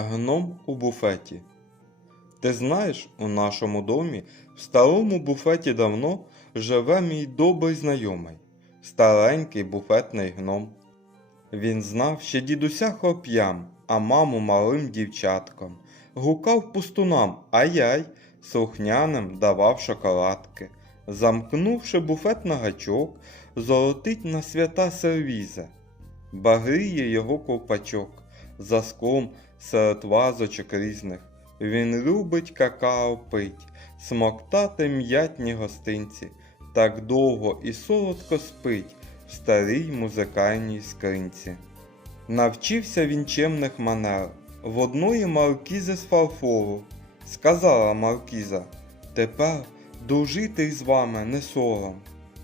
Гном у буфеті. Ти знаєш, у нашому домі в старому буфеті давно живе мій добрий знайомий, старенький буфетний гном. Він знав ще дідуся хлоп'ям, а маму малим дівчатком. Гукав пустунам, ай-яй, слухняним давав шоколадки. Замкнувши буфет на гачок, золотить на свята сервіза. Багріє його ковпачок, за склом серед вазочок різних. Він любить какао пить, смоктати м'ятні гостинці, так довго і солодко спить в старій музикальній скринці. Навчився він чемних манер в одної маркізи з фарфору. Сказала маркіза, тепер дружити з вами не сором.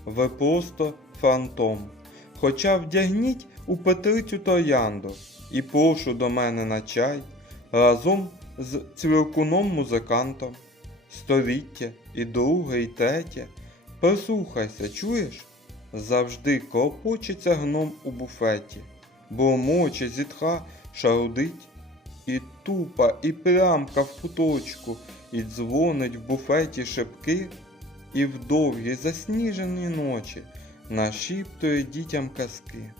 Ви просто фантом. Хоча вдягніть у Петрицю троянду і прошу до мене на чай разом з цвіркуном музикантом. Століття і друге, і третє. Прислухайся, чуєш? Завжди клопочеться гном у буфеті, бо моче зітха шарудить, і тупа, і прямка в куточку, і дзвонить в буфеті шепки, і в довгі засніжені ночі нашіптує дітям казки.